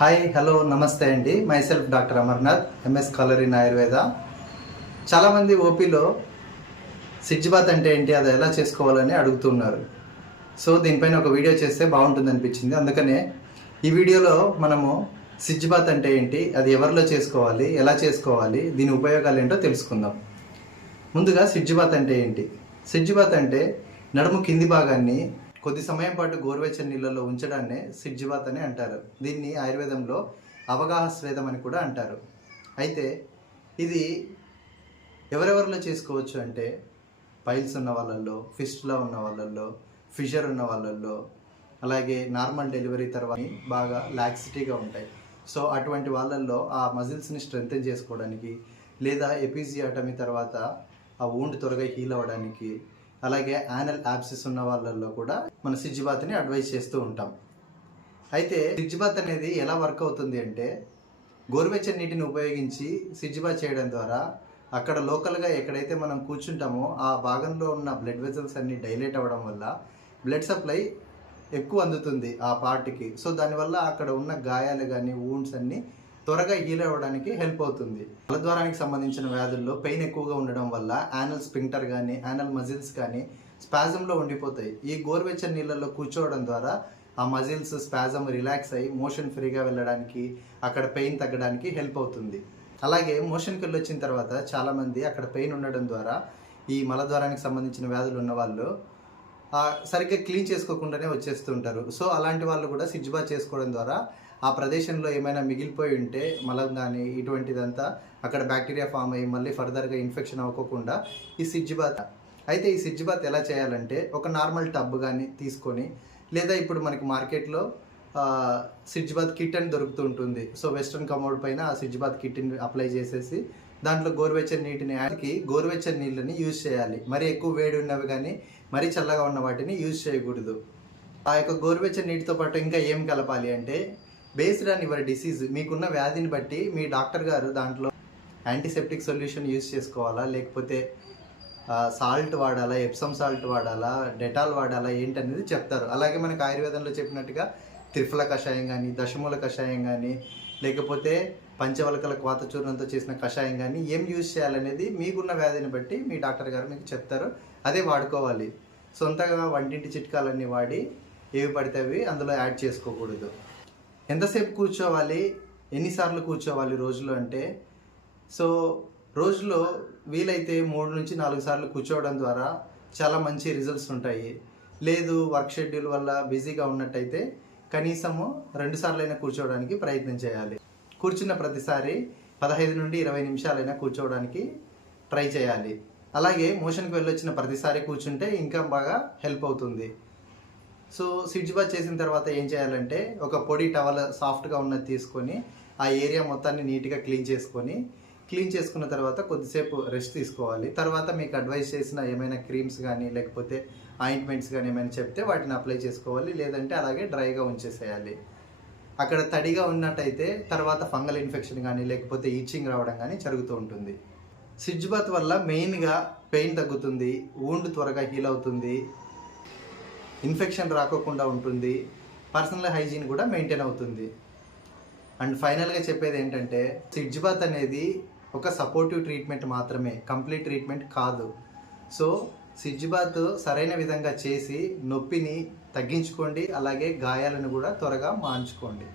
Hi hello నమస్తే అండి. My self doctor Amarnath, MS colour in Ayurveda. చాలామంది ఓపీలో సిడ్జిబాత్ అంటే ఏంటి, అది ఎలా చేసుకోవాలని అడుగుతున్నారు. సో దీనిపైన ఒక వీడియో చేస్తే బాగుంటుంది అనిపించింది. అందుకనే ఈ వీడియోలో మనము సిడ్జిబాత్ అంటే ఏంటి, అది ఎవరిలో చేసుకోవాలి, ఎలా చేసుకోవాలి, దీని ఉపయోగాలు ఏంటో తెలుసుకుందాం. ముందుగా సిడ్జిబాత్ అంటే ఏంటి? సిడ్జిబాత్ అంటే నడుము కింది భాగాన్ని కొద్ది సమయం పాటు గోరువెచ్చని నీళ్ళలో ఉంచడాన్నే సిడ్జిబాత్ అని అంటారు. దీన్ని ఆయుర్వేదంలో అవగాహ స్వేదం అని కూడా అంటారు. అయితే ఇది ఎవరెవరిలో చేసుకోవచ్చు అంటే పైల్స్ ఉన్న వాళ్ళల్లో, ఫిస్టులా ఉన్న వాళ్ళల్లో, ఫిషర్ ఉన్న వాళ్ళల్లో, అలాగే నార్మల్ డెలివరీ తర్వాత బాగా లాక్సిటీగా ఉంటాయి. సో అటువంటి వాళ్ళల్లో ఆ మజిల్స్ని స్ట్రెంగ్తెన్ చేసుకోవడానికి, లేదా ఎపిజియాటమీ తర్వాత ఆ వూండ్ త్వరగా హీల్ అవ్వడానికి, అలాగే యానల్ యాబ్సిస్ ఉన్న వాళ్ళల్లో కూడా మన సిడ్జిబాత్ని అడ్వైజ్ చేస్తూ ఉంటాం. అయితే సిడ్జిబాత్ అనేది ఎలా వర్క్ అవుతుంది అంటే, గోరువెచ్చని నీటిని ఉపయోగించి సిడ్జిబాత్ చేయడం ద్వారా అక్కడ లోకల్గా ఎక్కడైతే మనం కూర్చుంటామో ఆ భాగంలో ఉన్న బ్లడ్ వెజల్స్ అన్ని డైలేట్ అవ్వడం వల్ల బ్లడ్ సప్లై ఎక్కువ అందుతుంది ఆ పార్ట్కి. సో దానివల్ల అక్కడ ఉన్న గాయాలు కానీ వూండ్స్ అన్నీ త్వరగా హీల్ అవ్వడానికి హెల్ప్ అవుతుంది. మలద్వారానికి సంబంధించిన వ్యాధుల్లో పెయిన్ ఎక్కువగా ఉండడం వల్ల యానల్ స్పింక్టర్ కానీ యానల్ మజిల్స్ కానీ స్పాజంలో ఉండిపోతాయి. ఈ గోరువెచ్చని నీళ్ళల్లో కూర్చోవడం ద్వారా ఆ మజిల్స్ స్పాజం రిలాక్స్ అయ్యి మోషన్ ఫ్రీగా వెళ్ళడానికి, అక్కడ పెయిన్ తగ్గడానికి హెల్ప్ అవుతుంది. అలాగే మోషన్కి వెళ్ళొచ్చిన తర్వాత చాలామంది అక్కడ పెయిన్ ఉండడం ద్వారా ఈ మలద్వారానికి సంబంధించిన వ్యాధులు ఉన్న వాళ్ళు సరిగ్గా క్లీన్ చేసుకోకుండానే వచ్చేస్తుంటారు. సో అలాంటి వాళ్ళు కూడా సిడ్జిబాత్ చేసుకోవడం ద్వారా ఆ ప్రదేశంలో ఏమైనా మిగిలిపోయి ఉంటే మలం కానీ ఇటువంటిదంతా అక్కడ బ్యాక్టీరియా ఫామ్ అయ్యి మళ్ళీ ఫర్దర్గా ఇన్ఫెక్షన్ అవ్వకుండా ఈ సిడ్జిబాత్. అయితే ఈ సిడ్జిబాత్ ఎలా చేయాలంటే, ఒక నార్మల్ టబ్ కానీ తీసుకొని, లేదా ఇప్పుడు మనకి మార్కెట్లో సిడ్జిబాత్ కిట్ అని దొరుకుతూ ఉంటుంది. సో వెస్ట్రన్ కమోడ్ పైన ఆ సిడ్జిబాత్ కిట్ని అప్లై చేసేసి దాంట్లో గోరువెచ్చని నీటిని యాడ్కి గోరువెచ్చని నీళ్ళని యూజ్ చేయాలి. మరీ ఎక్కువ వేడి ఉన్నవి కానీ మరీ చల్లగా ఉన్న వాటిని యూజ్ చేయకూడదు. ఆ యొక్క గోరువెచ్చని నీటితో పాటు ఇంకా ఏం కలపాలి అంటే, బేస్డ్ ఆన్ యువర్ డిసీజ్, మీకున్న వ్యాధిని బట్టి మీ డాక్టర్ గారు దాంట్లో యాంటీసెప్టిక్ సొల్యూషన్ యూజ్ చేసుకోవాలా, లేకపోతే సాల్ట్ వాడాలా, ఎప్సమ్ సాల్ట్ వాడాలా, డెటాల్ వాడాలా ఏంటనేది చెప్తారు. అలాగే మనకు ఆయుర్వేదంలో చెప్పినట్టుగా త్రిఫల కషాయం కానీ, దశమూల కషాయం కానీ, లేకపోతే పంచవలకల వాత చూర్ణంతో చేసిన కషాయం కానీ ఏం యూజ్ చేయాలనేది మీకున్న వ్యాధిని బట్టి మీ డాక్టర్ గారు మీకు చెప్తారు. అదే వాడుకోవాలి. సొంతగా వంటింటి చిట్కాలన్నీ వాడి ఏవి పడితే అవి అందులో యాడ్ చేసుకోకూడదు. ఎంతసేపు కూర్చోవాలి, ఎన్నిసార్లు కూర్చోవాలి రోజులో అంటే, సో రోజులో వీలైతే 3 నుంచి 4 సార్లు కూర్చోవడం ద్వారా చాలా మంచి రిజల్ట్స్ ఉంటాయి. లేదు వర్క్ షెడ్యూల్ వల్ల బిజీగా ఉన్నట్టయితే కనీసము 2 సార్లైనా కూర్చోవడానికి ప్రయత్నం చేయాలి. కూర్చున్న ప్రతిసారి 15 నుండి 20 నిమిషాలైనా కూర్చోవడానికి ట్రై చేయాలి. అలాగే మోషన్కి వెళ్ళొచ్చిన ప్రతిసారి కూర్చుంటే ఇంకా బాగా హెల్ప్ అవుతుంది. సో సిడ్జిబాత్ చేసిన తర్వాత ఏం చేయాలంటే, ఒక పొడి టవల్ సాఫ్ట్గా ఉన్నది తీసుకొని ఆ ఏరియా మొత్తాన్ని నీట్గా క్లీన్ చేసుకున్న తర్వాత కొద్దిసేపు రెస్ట్ తీసుకోవాలి. తర్వాత మీకు అడ్వైస్ చేసిన ఏమైనా క్రీమ్స్ కానీ లేకపోతే ఆయింట్మెంట్స్ కానీ ఏమైనా చెప్తే వాటిని అప్లై చేసుకోవాలి. లేదంటే అలాగే డ్రైగా ఉంచేసేయాలి. అక్కడ తడిగా ఉన్నట్టయితే తర్వాత ఫంగల్ ఇన్ఫెక్షన్ కానీ లేకపోతే ఈచింగ్ రావడం కానీ జరుగుతూ ఉంటుంది. సిడ్జిబాత్ వల్ల మెయిన్గా పెయిన్ తగ్గుతుంది, వూండ్ త్వరగా హీల్ అవుతుంది, ఇన్ఫెక్షన్ రాకోకుండా ఉంటుంది, పర్సనల్ హైజీన్ కూడా మెయింటైన్ అవుతుంది. అండ్ ఫైనల్గా చెప్పేది ఏంటంటే, సిడ్జిబాత్ అనేది ఒక సపోర్టివ్ ట్రీట్మెంట్ మాత్రమే, కంప్లీట్ ట్రీట్మెంట్ కాదు. సో సిడ్జిబాత్ సరైన విధంగా చేసి నొప్పిని తగ్గించుకోండి, అలాగే గాయాలను కూడా త్వరగా మాన్చుకోండి.